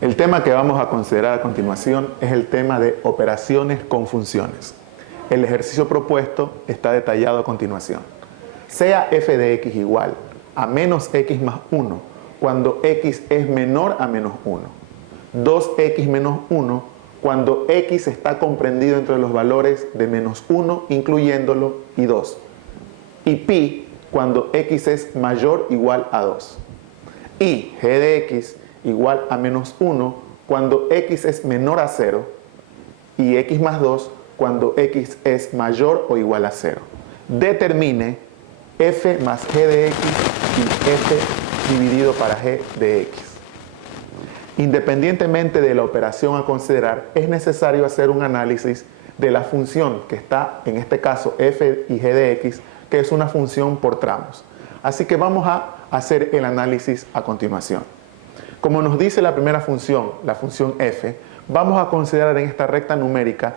El tema que vamos a considerar a continuación es el tema de operaciones con funciones. El ejercicio propuesto está detallado a continuación. Sea f de x igual a menos x más 1 cuando x es menor a menos 1. 2x menos 1 cuando x está comprendido entre los valores de menos 1 incluyéndolo y 2. Y pi cuando x es mayor o igual a 2. Y g de x igual a menos 1 cuando x es menor a 0 y x más 2 cuando x es mayor o igual a 0. Determine f más g de x y f dividido para g de x. Independientemente de la operación a considerar, es necesario hacer un análisis de la función que está, en este caso, f y g de x, que es una función por tramos. Así que vamos a hacer el análisis a continuación. Como nos dice la primera función, la función f, vamos a considerar en esta recta numérica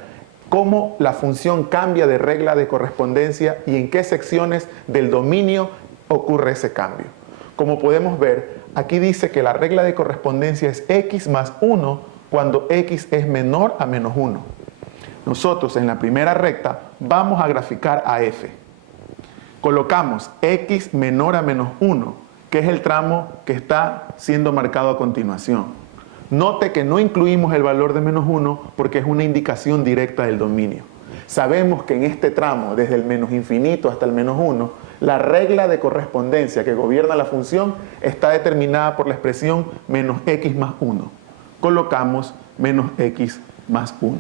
cómo la función cambia de regla de correspondencia y en qué secciones del dominio ocurre ese cambio. Como podemos ver, aquí dice que la regla de correspondencia es x más 1 cuando x es menor a menos 1. Nosotros en la primera recta vamos a graficar a f. Colocamos x menor a menos 1, que es el tramo que está siendo marcado a continuación. Note que no incluimos el valor de menos 1 porque es una indicación directa del dominio. Sabemos que en este tramo, desde el menos infinito hasta el menos 1, la regla de correspondencia que gobierna la función está determinada por la expresión menos x más 1. Colocamos menos x más 1.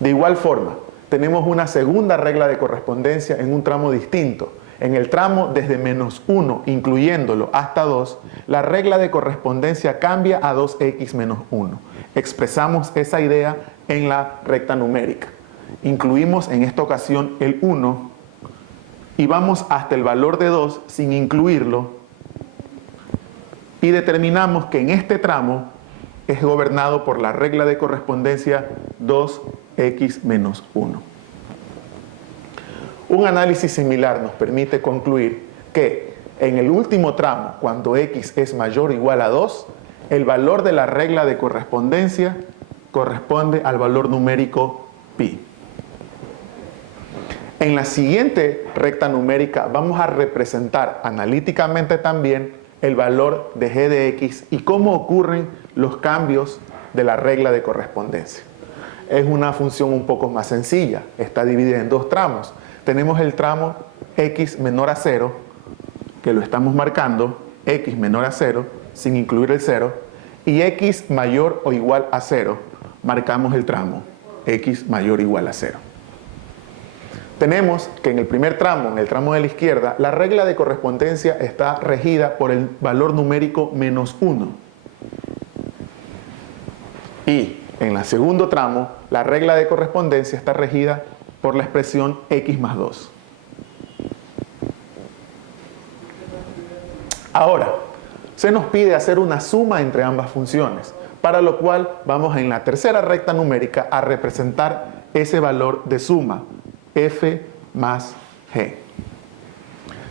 De igual forma, tenemos una segunda regla de correspondencia en un tramo distinto. En el tramo desde menos 1, incluyéndolo, hasta 2, la regla de correspondencia cambia a 2x menos 1. Expresamos esa idea en la recta numérica. Incluimos en esta ocasión el 1 y vamos hasta el valor de 2 sin incluirlo y determinamos que en este tramo es gobernado por la regla de correspondencia 2x menos 1. Un análisis similar nos permite concluir que en el último tramo, cuando x es mayor o igual a 2, el valor de la regla de correspondencia corresponde al valor numérico pi. En la siguiente recta numérica vamos a representar analíticamente también el valor de g de x y cómo ocurren los cambios de la regla de correspondencia. Es una función un poco más sencilla, está dividida en dos tramos. Tenemos el tramo x menor a 0, que lo estamos marcando, x menor a 0, sin incluir el 0, y x mayor o igual a 0, marcamos el tramo x mayor o igual a 0. Tenemos que en el primer tramo, en el tramo de la izquierda, la regla de correspondencia está regida por el valor numérico menos 1. Y en el segundo tramo, la regla de correspondencia está regida por la expresión x más 2. Ahora, se nos pide hacer una suma entre ambas funciones, para lo cual vamos en la tercera recta numérica a representar ese valor de suma, f más g.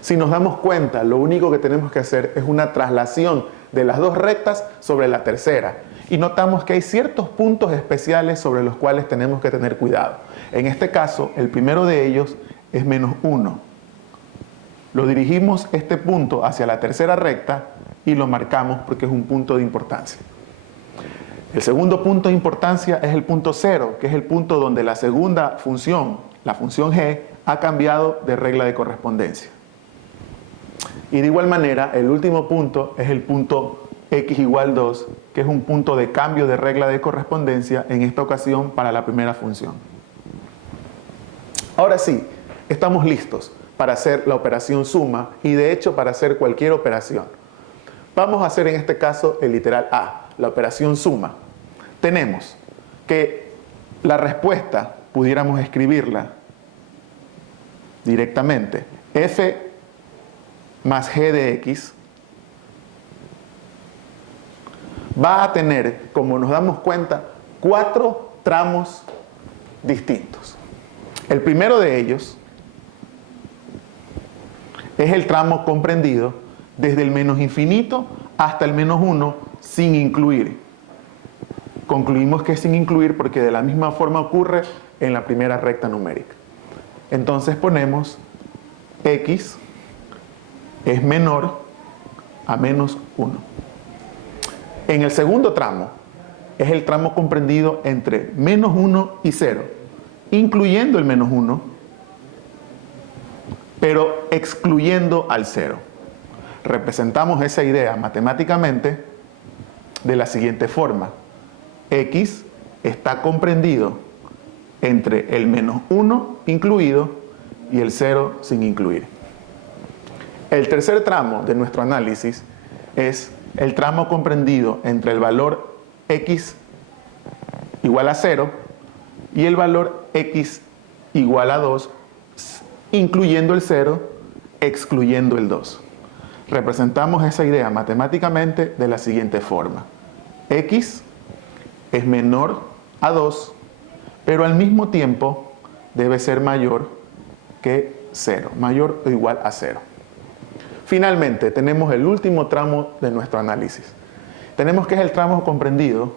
Si nos damos cuenta, lo único que tenemos que hacer es una traslación de las dos rectas sobre la tercera. Y notamos que hay ciertos puntos especiales sobre los cuales tenemos que tener cuidado. En este caso, el primero de ellos es menos 1. Lo dirigimos este punto hacia la tercera recta y lo marcamos porque es un punto de importancia. El segundo punto de importancia es el punto 0, que es el punto donde la segunda función, la función g, ha cambiado de regla de correspondencia. Y de igual manera, el último punto es el punto x igual 2, que es un punto de cambio de regla de correspondencia, en esta ocasión para la primera función. Ahora sí, estamos listos para hacer la operación suma y de hecho para hacer cualquier operación. Vamos a hacer en este caso el literal A, la operación suma. Tenemos que la respuesta, pudiéramos escribirla directamente, f más g de x va a tener, como nos damos cuenta, 4 tramos distintos. El primero de ellos es el tramo comprendido desde el menos infinito hasta el menos 1 sin incluir. Concluimos que es sin incluir porque de la misma forma ocurre en la primera recta numérica. Entonces ponemos x es menor a menos 1. En el segundo tramo, es el tramo comprendido entre menos 1 y 0, incluyendo el menos 1, pero excluyendo al 0. Representamos esa idea matemáticamente de la siguiente forma. X está comprendido entre el menos 1 incluido y el 0 sin incluir. El tercer tramo de nuestro análisis es el tramo comprendido entre el valor x igual a 0 y el valor x igual a 2, incluyendo el 0, excluyendo el 2. Representamos esa idea matemáticamente de la siguiente forma. X es menor a 2, pero al mismo tiempo debe ser mayor que 0, mayor o igual a 0. Finalmente, tenemos el último tramo de nuestro análisis. Tenemos que es el tramo comprendido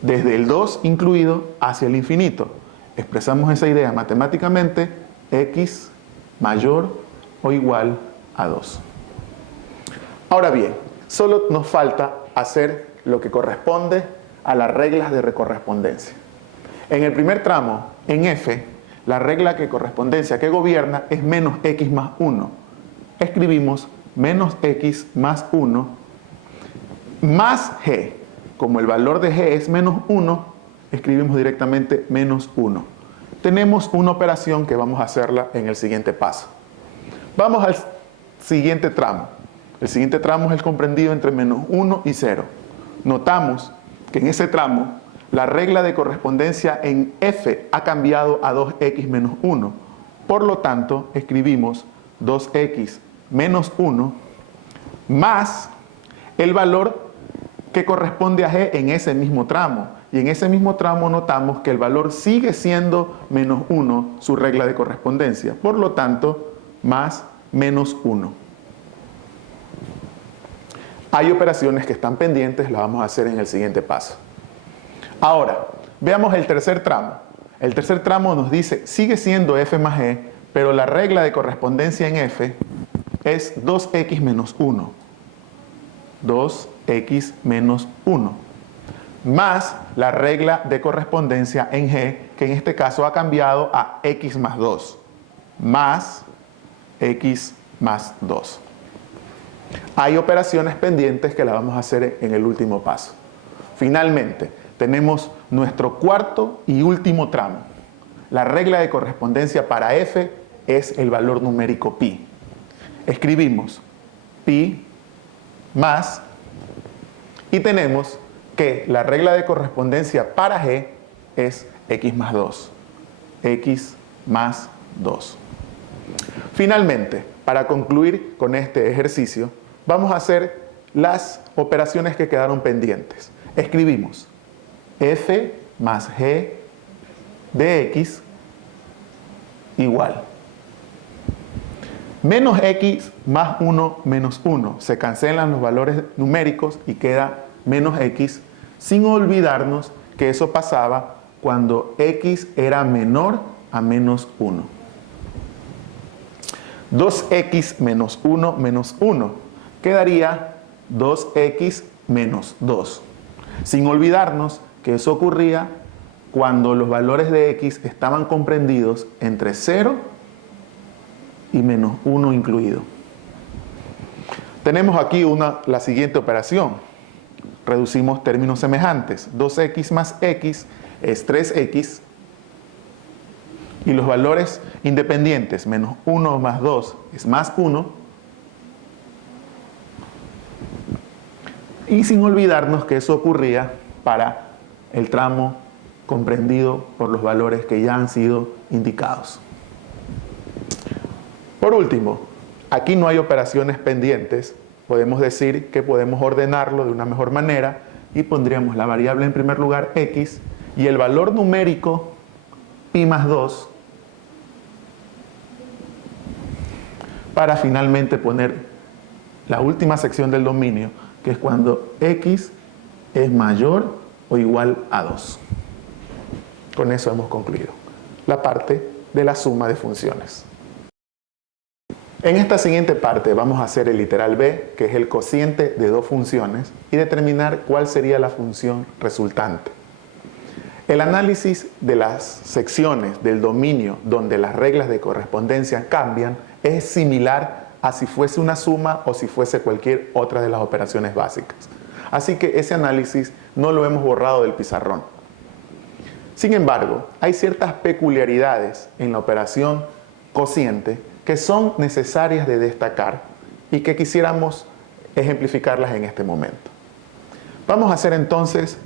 desde el 2 incluido hacia el infinito. Expresamos esa idea matemáticamente, x mayor o igual a 2. Ahora bien, solo nos falta hacer lo que corresponde a las reglas de recorrespondencia. En el primer tramo, en f, la regla de correspondencia que gobierna es menos x más 1. Escribimos menos x más 1 más g. Como el valor de g es menos 1, escribimos directamente menos 1. Tenemos una operación que vamos a hacerla en el siguiente paso. Vamos al siguiente tramo. El siguiente tramo es el comprendido entre menos 1 y 0. Notamos que en ese tramo la regla de correspondencia en f ha cambiado a 2x menos 1. Por lo tanto, escribimos 2x menos 1 más el valor que corresponde a g en ese mismo tramo. Y en ese mismo tramo notamos que el valor sigue siendo menos 1, su regla de correspondencia. Por lo tanto, más menos 1. Hay operaciones que están pendientes, las vamos a hacer en el siguiente paso. Ahora, veamos el tercer tramo. El tercer tramo nos dice, sigue siendo f más g, pero la regla de correspondencia en f es 2x menos 1. 2x menos 1. Más la regla de correspondencia en g, que en este caso ha cambiado a x más 2. Más x más 2. Hay operaciones pendientes que las vamos a hacer en el último paso. Finalmente, tenemos nuestro cuarto y último tramo. La regla de correspondencia para f es el valor numérico pi. Escribimos pi más, y tenemos que la regla de correspondencia para g es x más 2. X más 2. Finalmente, para concluir con este ejercicio, vamos a hacer las operaciones que quedaron pendientes. Escribimos f más g de x igual. Menos x más 1 menos 1. Se cancelan los valores numéricos y queda menos x, sin olvidarnos que eso pasaba cuando x era menor a menos 1. 2x menos 1 menos 1. Quedaría 2x menos 2. Sin olvidarnos que eso ocurría cuando los valores de x estaban comprendidos entre 0 y menos 1 incluido. Tenemos aquí la siguiente operación. Reducimos términos semejantes. 2x más x es 3x. Y los valores independientes, menos 1 más 2 es más 1. Y sin olvidarnos que eso ocurría para el tramo comprendido por los valores que ya han sido indicados. Por último, aquí no hay operaciones pendientes. Podemos decir que podemos ordenarlo de una mejor manera y pondríamos la variable en primer lugar x y el valor numérico pi más 2 para finalmente poner la última sección del dominio, que es cuando x es mayor o igual a 2. Con eso hemos concluido la parte de la suma de funciones. En esta siguiente parte vamos a hacer el literal B, que es el cociente de dos funciones, y determinar cuál sería la función resultante. El análisis de las secciones del dominio donde las reglas de correspondencia cambian es similar a si fuese una suma o si fuese cualquier otra de las operaciones básicas. Así que ese análisis no lo hemos borrado del pizarrón. Sin embargo, hay ciertas peculiaridades en la operación cociente que son necesarias de destacar y que quisiéramos ejemplificarlas en este momento. Vamos a hacer entonces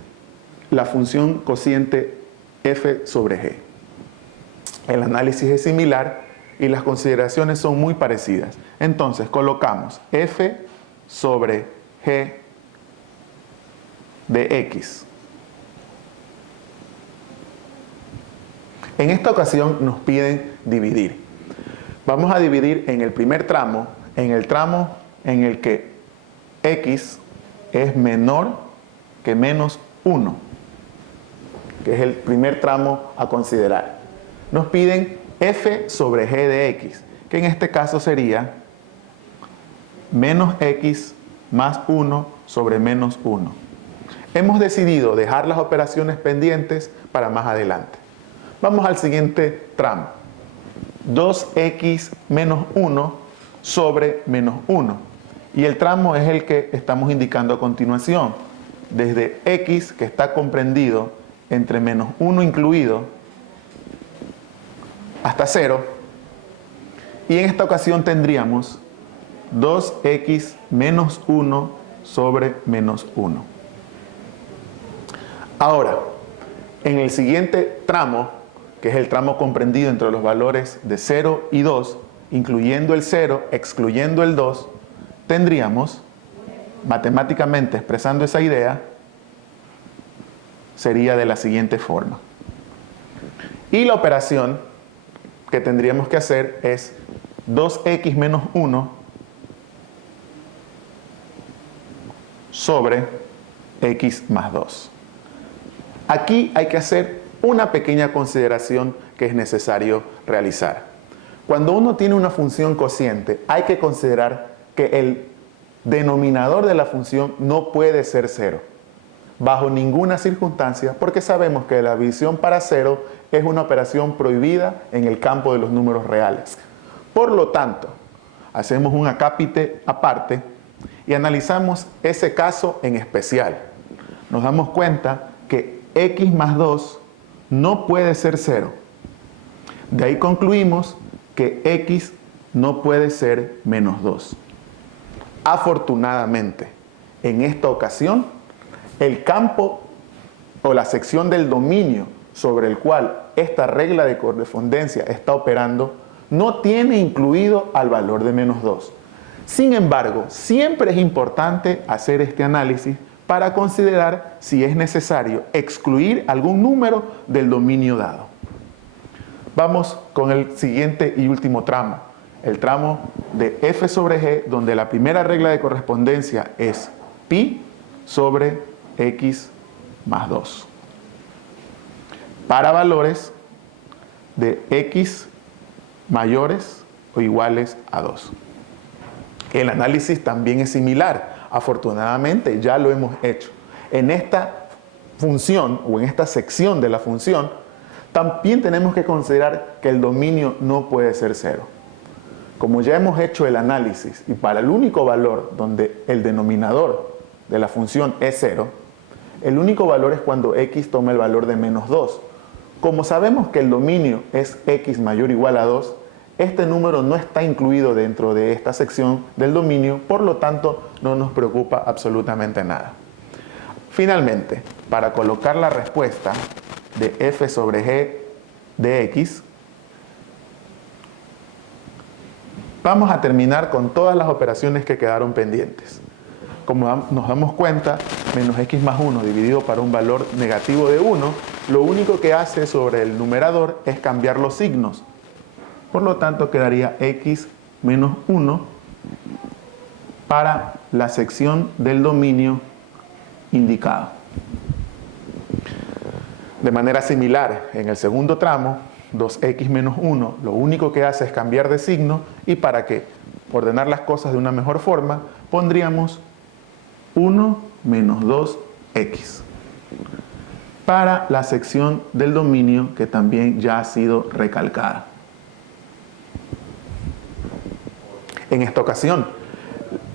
la función cociente f sobre g. El análisis es similar y las consideraciones son muy parecidas. Entonces colocamos f sobre g de x. En esta ocasión nos piden dividir. Vamos a dividir en el primer tramo, en el tramo en el que x es menor que menos 1, que es el primer tramo a considerar. Nos piden f sobre g de x, que en este caso sería menos x más 1 sobre menos 1. Hemos decidido dejar las operaciones pendientes para más adelante. Vamos al siguiente tramo. 2x menos 1 sobre menos 1. Y el tramo es el que estamos indicando a continuación. Desde x, que está comprendido entre menos 1 incluido, hasta 0. Y en esta ocasión tendríamos 2x menos 1 sobre menos 1. Ahora, en el siguiente tramo, que es el tramo comprendido entre los valores de 0 y 2, incluyendo el 0, excluyendo el 2, tendríamos, matemáticamente expresando esa idea, sería de la siguiente forma. Y la operación que tendríamos que hacer es 2x menos 1 sobre x más 2. Aquí hay que hacer una pequeña consideración que es necesario realizar. Cuando uno tiene una función cociente, hay que considerar que el denominador de la función no puede ser 0, bajo ninguna circunstancia, porque sabemos que la división para 0 es una operación prohibida en el campo de los números reales. Por lo tanto, hacemos un acápite aparte y analizamos ese caso en especial. Nos damos cuenta que x más 2 no puede ser 0. De ahí concluimos que x no puede ser menos 2. Afortunadamente, en esta ocasión, el campo o la sección del dominio sobre el cual esta regla de correspondencia está operando no tiene incluido al valor de menos 2. Sin embargo, siempre es importante hacer este análisis para considerar si es necesario excluir algún número del dominio dado. Vamos con el siguiente y último tramo, el tramo de f sobre g, donde la primera regla de correspondencia es pi sobre x más 2. Para valores de x mayores o iguales a 2. El análisis también es similar. Afortunadamente ya lo hemos hecho. En esta función o en esta sección de la función también tenemos que considerar que el dominio no puede ser 0. Como ya hemos hecho el análisis y para el único valor donde el denominador de la función es 0, el único valor es cuando x toma el valor de menos 2. Como sabemos que el dominio es x mayor o igual a 2, este número no está incluido dentro de esta sección del dominio, por lo tanto no nos preocupa absolutamente nada. Finalmente, para colocar la respuesta de f sobre g de x, vamos a terminar con todas las operaciones que quedaron pendientes. Como nos damos cuenta, menos x más 1 dividido para un valor negativo de 1, lo único que hace sobre el numerador es cambiar los signos. Por lo tanto, quedaría x menos 1 para la sección del dominio indicado. De manera similar, en el segundo tramo, 2x menos 1, lo único que hace es cambiar de signo y para que ordenar las cosas de una mejor forma, pondríamos 1 menos 2x para la sección del dominio que también ya ha sido recalcada. En esta ocasión,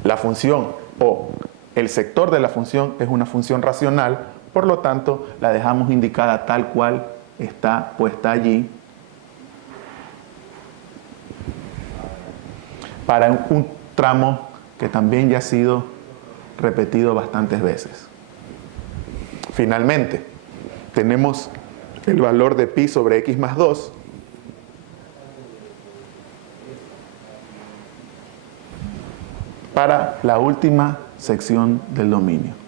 la función o el sector de la función es una función racional, por lo tanto, la dejamos indicada tal cual está puesta allí para un tramo que también ya ha sido repetido bastantes veces. Finalmente, tenemos el valor de pi sobre x más 2 para la última sección del dominio.